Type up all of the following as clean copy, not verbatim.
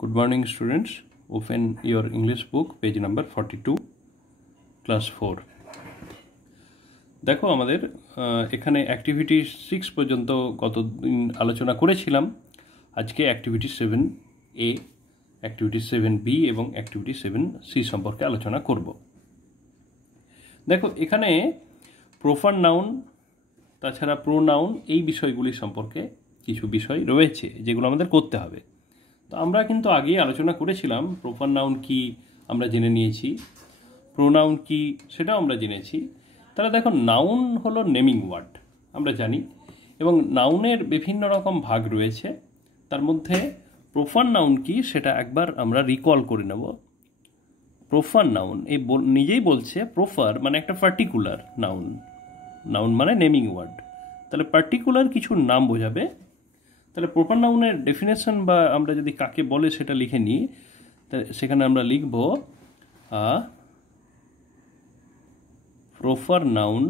Good morning, students. Open your English book, page number 42, class 4. দেখো আমাদের এখানে activity 6 পর্যন্ত গতদিন আলোচনা করেছিলাম। আজকে অ্যাক্টিভিটি 7A, অ্যাক্টিভিটি 7B এবং অ্যাক্টিভিটি 7C সম্পর্কে আলোচনা করব। দেখো এখানে প্রপার নাউন তাছাড়া প্রোনাউন এই বিষয়গুলি সম্পর্কে কিছু বিষয় রয়েছে যেগুলো আমাদের করতে হবে। তো আমরা কিন্তু আগেই আলোচনা করেছিলাম প্রপার নাউন কি আমরা জেনে নিয়েছি, প্রোনাউন কি সেটাও আমরা জেনেছি। তাহলে দেখো নাউন হলো নেমিং ওয়ার্ড আমরা জানি, এবং নাউনের বিভিন্ন রকম ভাগ রয়েছে। তার মধ্যে প্রপার নাউন কি সেটা একবার আমরা রিকল করে নেব। প্রপার নাউন এই নিজেই বলছে প্রপার মানে একটা পার্টিকুলার নাউন, নাউন মানে নেমিং ওয়ার্ড, তাহলে পার্টিকুলার কিছু নাম বোঝাবে। তাহলে প্রপার নাউনের ডেফিনেশন বা আমরা যদি কাকে বলে সেটা লিখে নিই, সেখানে আমরা লিখব proper noun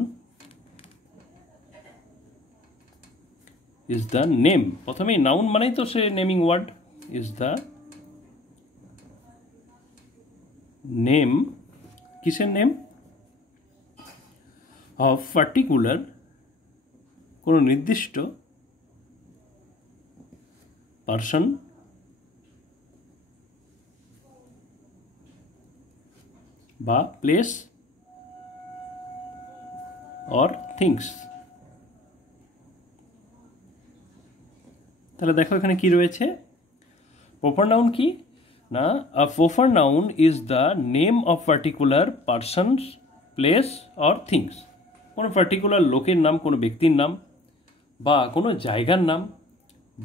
is the name. প্রথমেই নাউন মানেই তো সে naming word, is the name, কিসের নেম? অফ পার্টিকুলার, কোনো নির্দিষ্ট পার্সন বা প্লেস অর থিংস। তাহলে দেখো এখানে কি রয়েছে, প্রপার নাউন কি না, a proper noun is the name of particular persons, place or things. কোনো পার্টিকুলার লোকের নাম, কোনো ব্যক্তির নাম বা কোনো জায়গার নাম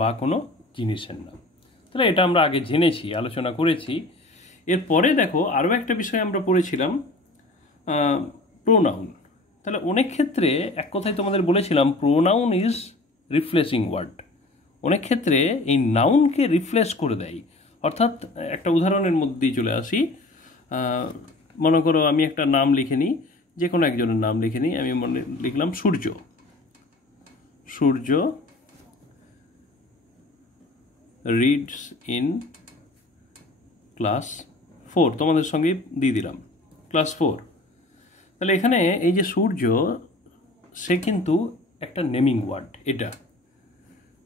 বা কোনো জিনিসের নাম। তাহলে এটা আমরা আগে জেনেছি, আলোচনা করেছি। এরপরে দেখো আরও একটা বিষয় আমরা পড়েছিলাম, প্রোনাউন। তাহলে অনেক ক্ষেত্রে এক কথায় তোমাদের বলেছিলাম প্রোনাউন ইজ রিপ্লেসিং ওয়ার্ড। অনেক ক্ষেত্রে এই নাউনকে রিপ্লেস করে দেয়। অর্থাৎ একটা উদাহরণের মধ্যেই চলে আসি, মনে করো আমি একটা নাম লিখে নিই, যে কোনো একজনের নাম লিখে নিই। আমি লিখলাম সূর্য। সূর্য রিডস ইন ক্লাস 4, তোমাদের সঙ্গে দিয়ে দিলাম ক্লাস 4। তাহলে এখানে এই যে সূর্য, সে কিন্তু একটা নেমিং ওয়ার্ড এটা।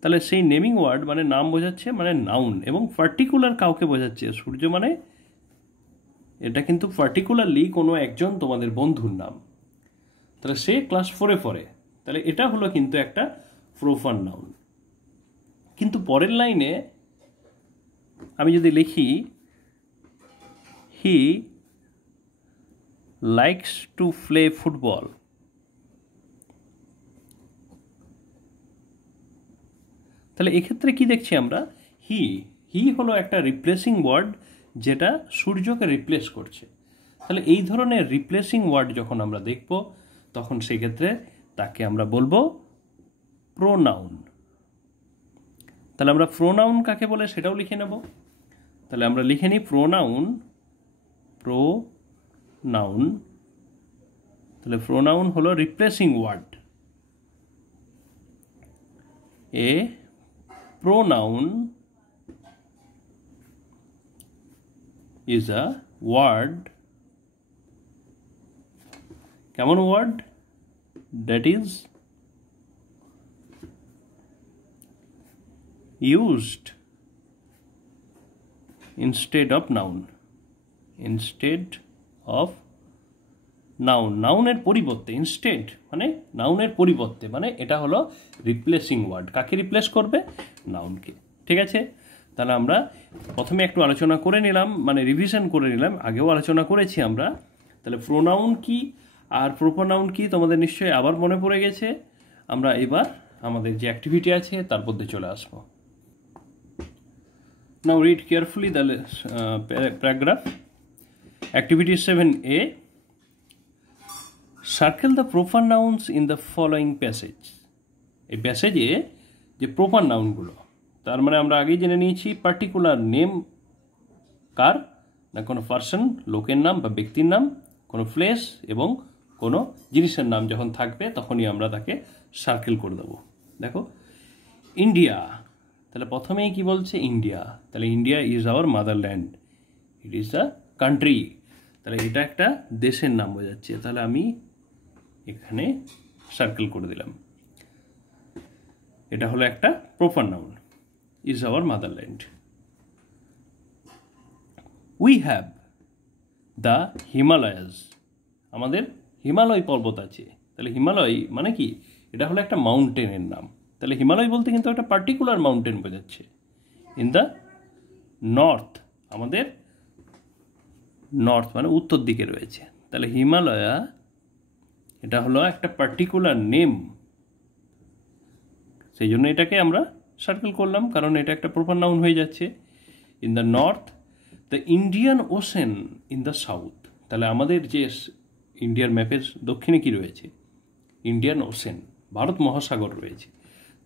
তাহলে সেই নেমিং ওয়ার্ড মানে নাম বোঝাচ্ছে, মানে নাউন, এবং পার্টিকুলার কাউকে বোঝাচ্ছে। সূর্য মানে এটা কিন্তু পার্টিকুলারলি কোনো একজন তোমাদের বন্ধুর নাম। তাহলে সে ক্লাস 4-এ পড়ে, তাহলে এটা হলো কিন্তু একটা প্রপার নাউন। কিন্তু পরের লাইনে আমি যদি লিখি he likes to play football, তাহলে এক্ষেত্রে কি দেখছি আমরা, হি হলো একটা রিপ্লেসিং ওয়ার্ড যেটা সূর্যকে রিপ্লেস করছে। তাহলে এই ধরনের রিপ্লেসিং ওয়ার্ড যখন আমরা দেখব তখন সেক্ষেত্রে তাকে আমরা বলবো প্রোনাউন। তাহলে আমরা প্রোনাউন কাকে বলে সেটাও লিখে নেব। তাহলে আমরা লিখে নিই প্রোনাউন, তাহলে প্রোনাউন হলো replacing word. A pronoun is a word, কেমন word? That is used instead of noun, instead of noun, নাউনের পরিবর্তে, ইনস্টেড মানে নাউনের পরিবর্তে, মানে এটা হলো রিপ্লেসিং ওয়ার্ড। কাকে রিপ্লেস করবে? নাউনকে। ঠিক আছে, তাহলে আমরা প্রথমে একটু আলোচনা করে নিলাম, মানে রিভিশন করে নিলাম, আগেও আলোচনা করেছি আমরা। তাহলে প্রোনাউন কি আর প্রপার নাউন কি তোমাদের নিশ্চয়ই আবার মনে পড়ে গেছে। আমরা এবার আমাদের যে অ্যাক্টিভিটি আছে তার মধ্যে চলে আসবো। Now read carefully the paragraph. Activity 7A, circle the proper nouns in the following passage. এই প্যাসেজে যে প্রপার নাউনগুলো, তার মানে আমরা আগেই জেনে নিয়েছি পার্টিকুলার নেম কার না, কোনো পার্সন লোকের নাম বা ব্যক্তির নাম, কোনো প্লেস এবং কোনো জিনিসের নাম যখন থাকবে তখনই আমরা তাকে সার্কেল করে দেবো। দেখো ইন্ডিয়া, তাহলে প্রথমেই কি বলছে ইন্ডিয়া, তাহলে India is our motherland, it is the country, তাহলে এটা একটা দেশের নাম বোঝাচ্ছে। তাহলে আমি এখানে সার্কেল করে দিলাম, এটা হলো একটা proper noun, is our motherland. We have the Himalayas, আমাদের হিমালয় পর্বত আছে। তাহলে হিমালয় মানে কি, এটা হলো একটা মাউন্টেনের নাম। তাহলে হিমালয় বলতে কিন্তু একটা পার্টিকুলার মাউন্টেন বোঝাচ্ছে। ইন দ্য নর্থ, আমাদের নর্থ মানে উত্তর দিকে রয়েছে। তাহলে হিমালয়া এটা হলো একটা পার্টিকুলার নেম, সেই জন্য এটাকে আমরা সার্কেল করলাম, কারণ এটা একটা প্রপার নাউন হয়ে যাচ্ছে। In the north, the Indian ocean in the south, তাহলে আমাদের যে ইন্ডিয়ার ম্যাপের দক্ষিণে কি রয়েছে, ইন্ডিয়ান ওশেন, ভারত মহাসাগর রয়েছে।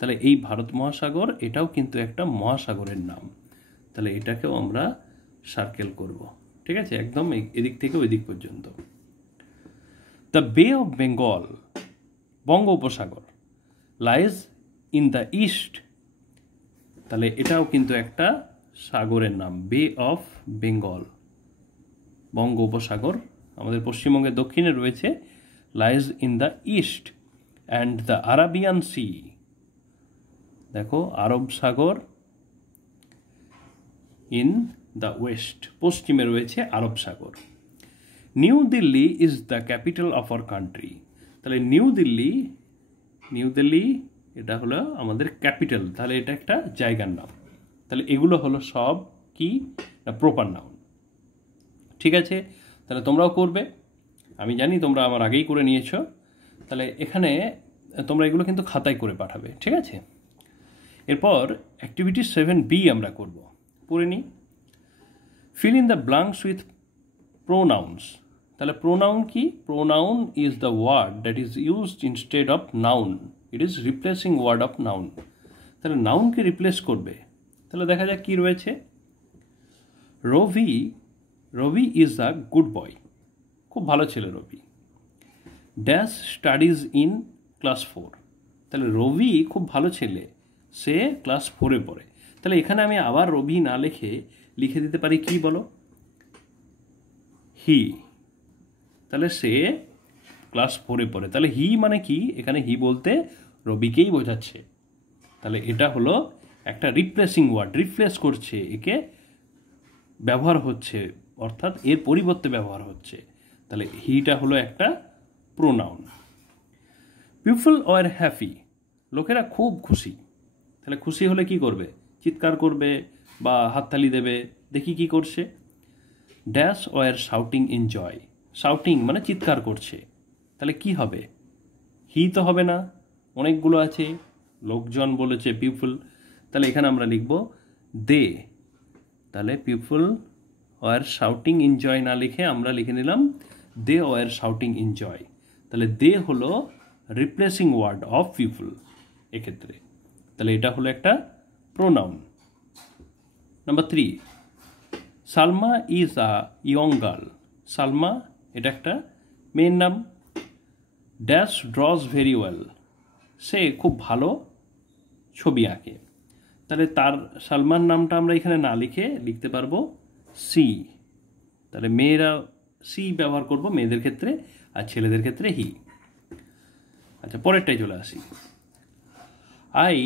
তাহলে এই ভারত মহাসাগর এটাও কিন্তু একটা মহাসাগরের নাম, তাহলে এটাকেও আমরা সার্কেল করব, ঠিক আছে, একদম এদিক থেকে ওই দিক পর্যন্ত। দ্য বে অফ বেঙ্গল, বঙ্গোপসাগর, লাইজ ইন দ্য ইস্ট, তাহলে এটাও কিন্তু একটা সাগরের নাম, বে অফ বেঙ্গল, বঙ্গোপসাগর আমাদের পশ্চিমবঙ্গের দক্ষিণে রয়েছে, lies in the east. And the Arabian sea, দেখো আরব সাগর, ইন দ্য ওয়েস্ট, পশ্চিমে রয়েছে আরব সাগর। New Delhi is the capital of our country, তাহলে নিউ দিল্লি এটা হলো আমাদের ক্যাপিটাল, তাহলে এটা একটা জায়গার নাম। তাহলে এগুলো হলো সব কি না প্রপার নাউন, ঠিক আছে। তাহলে তোমরাও করবে, আমি জানি তোমরা আমার আগেই করে নিয়েছ। তাহলে এখানে তোমরা এগুলো কিন্তু খাতায় করে পাঠাবে, ঠিক আছে। এরপর অ্যাক্টিভিটি 7B আমরা করব, পড়ে নিই। Fill in the blanks with pronouns, তাহলে প্রোনাউন কি, pronoun is the word that is used instead of noun, it is replacing word of noun. তাহলে নাউনকে রিপ্লেস করবে, তাহলে দেখা যাক কি রয়েছে। রবি ইজ আ গুড বয়, খুব ভালো ছেলে রবি। ড্যাশ স্টাডিজ ইন ক্লাস 4, তাহলে রবি খুব ভালো ছেলে, সে ক্লাস 4-এ পড়ে। তাহলে এখানে আমি আবার রবি না লিখে দিতে পারি কি বলো, হি, তাহলে সে ক্লাস 4-এ পড়ে। তাহলে হি মানে কি, এখানে হি বলতে রবিকেই বোঝাচ্ছে। তাহলে এটা হলো একটা রিপ্লেসিং ওয়ার্ড, রিপ্লেস করছে, একে ব্যবহার হচ্ছে, অর্থাৎ এর পরিবর্তে ব্যবহার হচ্ছে। তাহলে হিটা হলো একটা প্রোনাউন। পিপল ওয়ার হ্যাপি, লোকেরা খুব খুশি। তাহলে খুশি হলে কি করবে, চিৎকার করবে বা হাততালি দেবে। দেখি কি করছে, dash were shouting in joy, shouting মানে চিৎকার করছে। তাহলে কি হবে, হি তো হবে না, অনেকগুলো আছে, লোকজন বলেছে পিপল, তাহলে এখানে আমরা লিখব দে। তাহলে people were shouting in joy না লিখে আমরা লিখে নিলাম they were shouting in joy. তাহলে দে হলো রিপ্লেসিং ওয়ার্ড অফ পিপল এক্ষেত্রে, তাহলে এটা হলো একটা pronoun. Number 3, Salma is a young girl, Salma এটা একটা মেয়ের নাম। ড্যাশ ড্রজ ভেরি ওয়েল, সে খুব ভালো ছবি আঁকে। তাহলে তার সালমান নামটা আমরা এখানে না লিখে লিখতে পারবো সি, তাহলে মেয়েরা সি ব্যবহার করব মেয়েদের ক্ষেত্রে, আর ছেলেদের ক্ষেত্রে হি। আচ্ছা পরেরটাই চলে আসি। I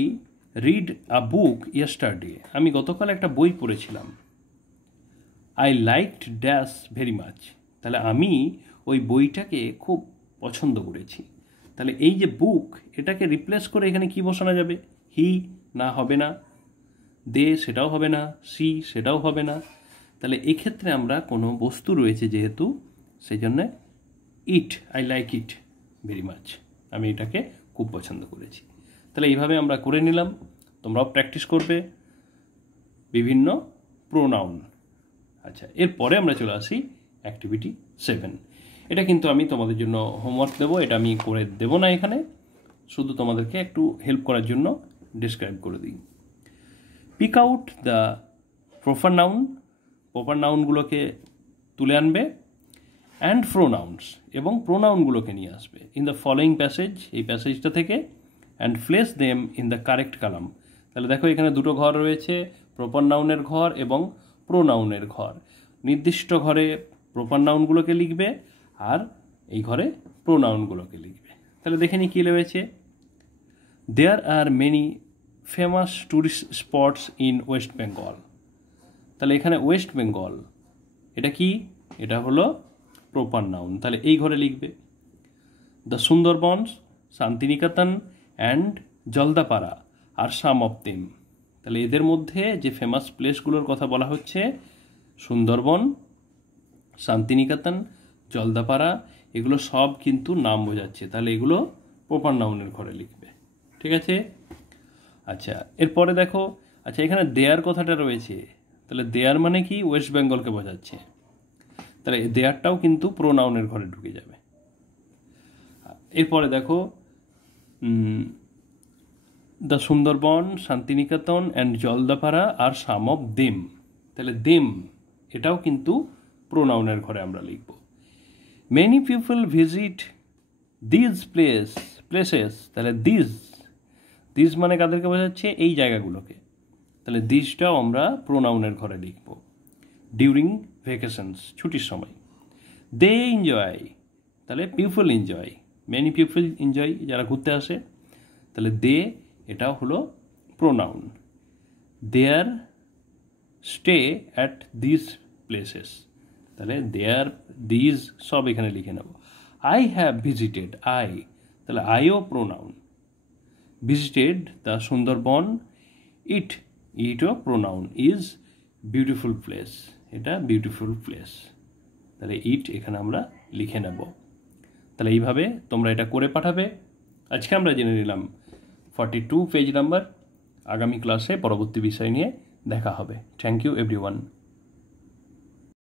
read a book yesterday, আমি গতকাল একটা বই পড়েছিলাম। I liked dash very much, তাহলে আমি ওই বইটাকে খুব পছন্দ করেছি। তাহলে এই যে বুক, এটাকে রিপ্লেস করে এখানে কি বসানো যাবে, হি না, হবে না, দে সেটাও হবে না, সি সেটাও হবে না। তাহলে এক্ষেত্রে আমরা কোনো বস্তু রয়েছে যেহেতু, সেই জন্য it, I like it very much, আমি এটাকে খুব পছন্দ করেছি। তাহলে এইভাবে আমরা করে নিলাম, তোমরাও প্র্যাকটিস করবে বিভিন্ন প্রোনাউন। আচ্ছা এরপরে আমরা চলে আসি অ্যাক্টিভিটি 7। এটা কিন্তু আমি তোমাদের জন্য হোমওয়ার্ক দেবো, এটা আমি করে দেবো না এখানে, শুধু তোমাদেরকে একটু হেল্প করার জন্য ডিসক্রাইব করে দিই। Pick out the proper noun, proper নাউনগুলোকে তুলে আনবে, অ্যান্ড প্রোনাউন্স, এবং প্রোনাউনগুলোকে নিয়ে আসবে ইন দ্য ফলোয়িং প্যাসেজ, এই প্যাসেজটা থেকে, and place them in the correct column, তাহলে দেখো এখানে দুটো ঘর রয়েছে, প্রপার নাউনের ঘর এবং প্রোনাউনের ঘর। নির্দিষ্ট ঘরে প্রপার নাউনগুলোকে লিখবে আর এই ঘরে প্রোনাউনগুলোকে লিখবে। তাহলে দেখে নি কী রয়েছে। There are many famous tourist spots in West Bengal. তাহলে এখানে ওয়েস্ট বেঙ্গল এটা কি, এটা হলো প্রপার নাউন, তাহলে এই ঘরে লিখবে। The Sundarbans, Santiniketan and Jaldapara are some of them. তাহলে এদের মধ্যে যে ফেমাস প্লেসগুলোর কথা বলা হচ্ছে, সুন্দরবন, শান্তিনিকেতন, জলদাপাড়া, এগুলো সব কিন্তু নাম বোঝাচ্ছে, তাহলে এগুলো প্রপার নাউনের ঘরে লিখবে। ঠিক আছে। আচ্ছা, এরপরে দেখো, আচ্ছা এখানে দেয়ার কথাটা রয়েছে, তাহলে দেয়ার মানে কি, ওয়েস্ট বেঙ্গলকে বোঝাচ্ছে, তাহলে দেয়ারটাও কিন্তু প্রোনাউনের ঘরে ঢুকে যাবে। এরপরে দেখো the Sundarban, Santiniketan and Jaldapara are some of them. তাহলে দেম এটাও কিন্তু প্রোনাউনের ঘরে আমরা লিখব। Many people visit these places, তাহলে দিজ মানে কাদেরকে বোঝাচ্ছে, এই জায়গাগুলোকে, তাহলে দিজটাও আমরা প্রোনাউনের ঘরে লিখব। ডিউরিং ভ্যাকেশনস, ছুটির সময়। দে এনজয়, তাহলে people enjoy, many people enjoy, যারা ঘুরতে আসে, তাহলে দে এটাও হলো pronoun. Their stay at this places, তাহলে দেয়ার দিজ সব এখানে লিখে নেব। আই হ্যাভ ভিজিটেড, আই, তাহলে আইও প্রোনাউন। ভিজিটেড দ্য সুন্দরবন, ইটও প্রোনাউন। ইজ বিউটিফুল প্লেস, এটা বিউটিফুল প্লেস, তাহলে ইট এখানে আমরা লিখে নেব। তাহলে এইভাবে তোমরা এটা করে পাঠাবে। আজকে আমরা জেনে নিলাম 42 পেজ নাম্বার। আগামী ক্লাসে পরবর্তী বিষয় নিয়ে দেখা হবে। Thank you everyone.